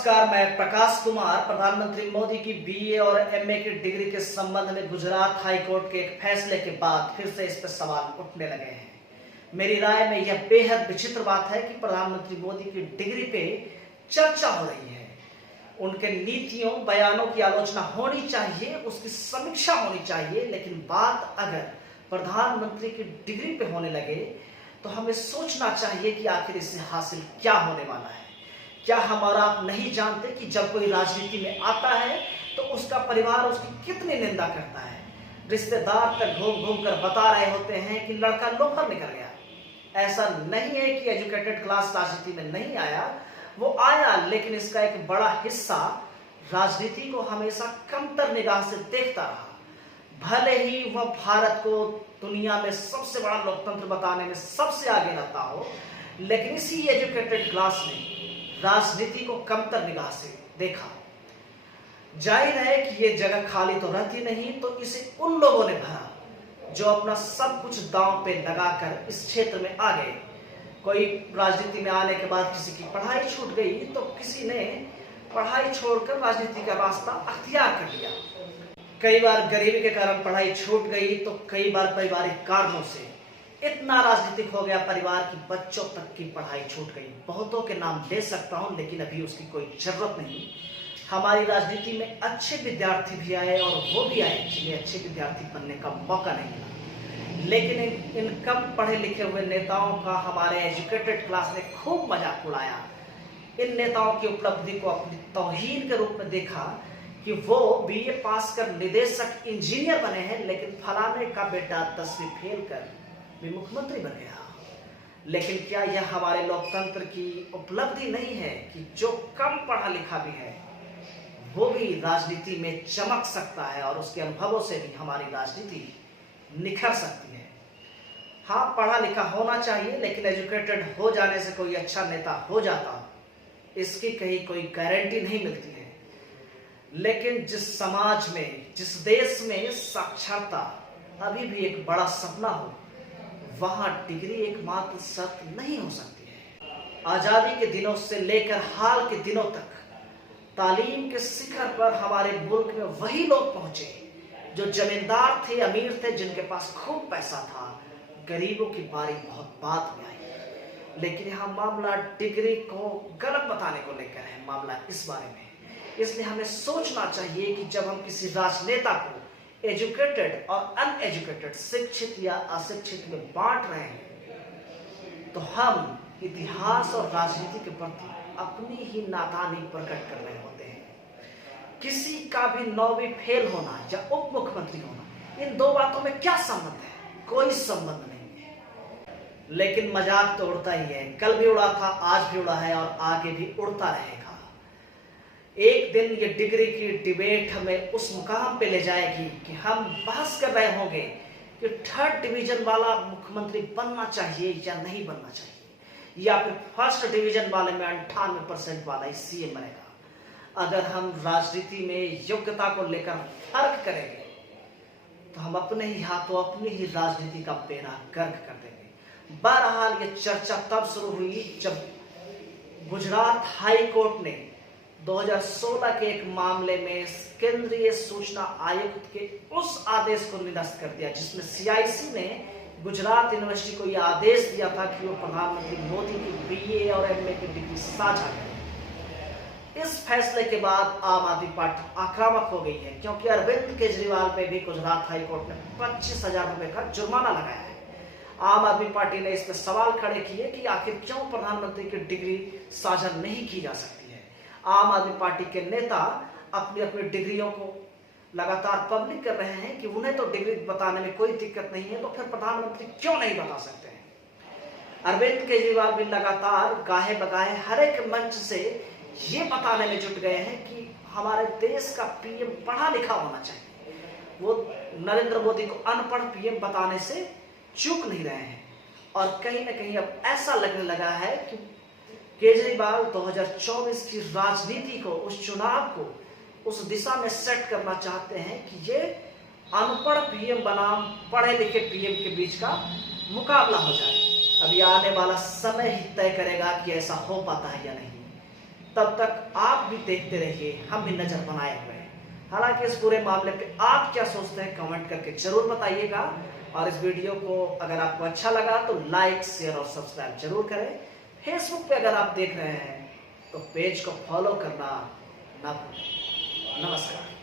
नमस्कार, मैं प्रकाश कुमार। प्रधानमंत्री मोदी की बीए और एमए की डिग्री के संबंध में गुजरात हाई कोर्ट के एक फैसले के बाद फिर से इस पर सवाल उठने लगे हैं। मेरी राय में यह बेहद विचित्र बात है कि प्रधानमंत्री मोदी की डिग्री पे चर्चा हो रही है। उनके नीतियों बयानों की आलोचना होनी चाहिए, उसकी समीक्षा होनी चाहिए, लेकिन बात अगर प्रधानमंत्री की डिग्री पे होने लगे तो हमें सोचना चाहिए कि आखिर इससे हासिल क्या होने वाला है। क्या हम और आप नहीं जानते कि जब कोई राजनीति में आता है तो उसका परिवार उसकी कितनी निंदा करता है। रिश्तेदार तक घूम घूम कर बता रहे होते हैं कि लड़का लोफर निकल गया। ऐसा नहीं है कि एजुकेटेड क्लास राजनीति में नहीं आया, वो आया, लेकिन इसका एक बड़ा हिस्सा राजनीति को हमेशा कमतर निगाह से देखता रहा। भले ही वह भारत को दुनिया में सबसे बड़ा लोकतंत्र बताने में सबसे आगे रहता हो, लेकिन इसी एजुकेटेड क्लास ने राजनीति को कमतर निगाह से देखा। जाहिर है कि ये जगह खाली तो रहती नहीं, तो इसे उन लोगों ने भरा जो अपना सब कुछ दांव पे लगाकर इस क्षेत्र में आ गए। कोई राजनीति में आने के बाद किसी की पढ़ाई छूट गई तो किसी ने पढ़ाई छोड़कर राजनीति का रास्ता अख्तियार कर लिया। कई बार गरीबी के कारण पढ़ाई छूट गई तो कई बार पारिवारिक कारणों से इतना राजनीतिक हो गया परिवार की बच्चों तक की पढ़ाई छूट गई। बहुतों के नाम ले सकता हूं, लेकिन अभी उसकी कोई जरूरत नहीं। हमारी राजनीति में अच्छे विद्यार्थी भी आए और वो भी आए जिन्हें अच्छे विद्यार्थी बनने का मौका नहीं मिला, लेकिन इन कम पढ़े लिखे हुए नेताओं का हमारे एजुकेटेड क्लास ने खूब मजाक उड़ाया। इन नेताओं की उपलब्धि को अपनी तौहीन के रूप में देखा कि वो बीए पास कर निदेशक इंजीनियर बने हैं, लेकिन फलाने का बेटा 10वीं फेल कर भी मुख्यमंत्री बन गया। लेकिन क्या यह हमारे लोकतंत्र की उपलब्धि नहीं है कि जो कम पढ़ा लिखा भी है वो भी राजनीति में चमक सकता है और उसके अनुभवों से भी हमारी राजनीति निखर सकती है। हाँ, पढ़ा लिखा होना चाहिए, लेकिन एजुकेटेड हो जाने से कोई अच्छा नेता हो जाता, इसकी कहीं कोई गारंटी नहीं मिलती है। लेकिन जिस समाज में, जिस देश में साक्षरता अभी भी एक बड़ा सपना हो, वहां डिग्री एकमात्र शर्त नहीं हो सकती है। आजादी के दिनों से लेकर हाल के दिनों तक तालीम के शिखर पर हमारे मुल्क में वही लोग पहुंचे जो जमींदार थे, अमीर थे, जिनके पास खूब पैसा था। गरीबों की बारी बहुत बाद में आई। लेकिन यहाँ मामला डिग्री को गलत बताने को लेकर है, मामला इस बारे में। इसलिए हमें सोचना चाहिए कि जब हम किसी राजनेता को एजुकेटेड और अनएजुकेटेड, शिक्षित या अशिक्षित में बांट रहे हैं, तो हम इतिहास और राजनीति के प्रति अपनी ही नादानी प्रकट कर रहे होते हैं। किसी का भी 9वीं फेल होना या उप मुख्यमंत्री होना, इन दो बातों में क्या संबंध है? कोई संबंध नहीं है। लेकिन मजाक तो उड़ता ही है। कल भी उड़ा था, आज भी उड़ा है और आगे भी उड़ता रहेगा। एक दिन ये डिग्री की डिबेट हमें उस मुकाम पे ले जाएगी कि हम बहस कर रहे होंगे कि 3rd डिवीजन वाला मुख्यमंत्री बनना चाहिए या नहीं बनना चाहिए, या फिर 1st डिवीजन वाले में 98% वाला ही सीएम बनेगा। अगर हम राजनीति में योग्यता को लेकर फर्क करेंगे तो हम अपने ही हाथों अपनी ही राजनीति का बेड़ा गर्क कर देंगे। बहरहाल ये चर्चा तब शुरू हुई जब गुजरात हाई कोर्ट ने 2016 के एक मामले में केंद्रीय सूचना आयुक्त के उस आदेश को निरस्त कर दिया जिसमें सीआईसी ने गुजरात यूनिवर्सिटी को यह आदेश दिया था कि वो प्रधानमंत्री मोदी की बीए और एमए की डिग्री साझा करें। इस फैसले के बाद आम आदमी पार्टी आक्रामक हो गई है, क्योंकि अरविंद केजरीवाल पे भी गुजरात हाई कोर्ट ने 25,000 रुपए का जुर्माना लगाया है। आम आदमी पार्टी ने इस पर सवाल खड़े किए कि आखिर क्यों प्रधानमंत्री की डिग्री साझा नहीं की जा सकती। आम आदमी पार्टी के नेता अपनी अपनी डिग्रियों को लगातार पब्लिक कर रहे हैं कि उन्हें तो डिग्री बताने में कोई दिक्कत नहीं है, तो फिर प्रधानमंत्री क्यों नहीं बता सकते हैं। अरविंद केजरीवाल भी लगातार गाहे बगाहे हर एक मंच से ये बताने में जुट गए हैं कि हमारे देश का पीएम पढ़ा लिखा होना चाहिए। वो नरेंद्र मोदी को अनपढ़ पीएम बताने से चूक नहीं रहे हैं। और कहीं ना कहीं अब ऐसा लगने लगा है कि केजरीवाल 2024 की राजनीति को, उस चुनाव को उस दिशा में सेट करना चाहते हैं कि ये अनपढ़ पीएम बनाम पढ़े लिखे पीएम के बीच का मुकाबला हो जाए। अभी आने वाला समय ही तय करेगा कि ऐसा हो पाता है या नहीं। तब तक आप भी देखते रहिए, हम भी नजर बनाए हुए हैं। हालांकि इस पूरे मामले पे आप क्या सोचते हैं कमेंट करके जरूर बताइएगा, और इस वीडियो को अगर आपको अच्छा लगा तो लाइक, शेयर और सब्सक्राइब जरूर करें। फेसबुक पे अगर आप देख रहे हैं तो पेज को फॉलो करना ना भूलें। नमस्कार।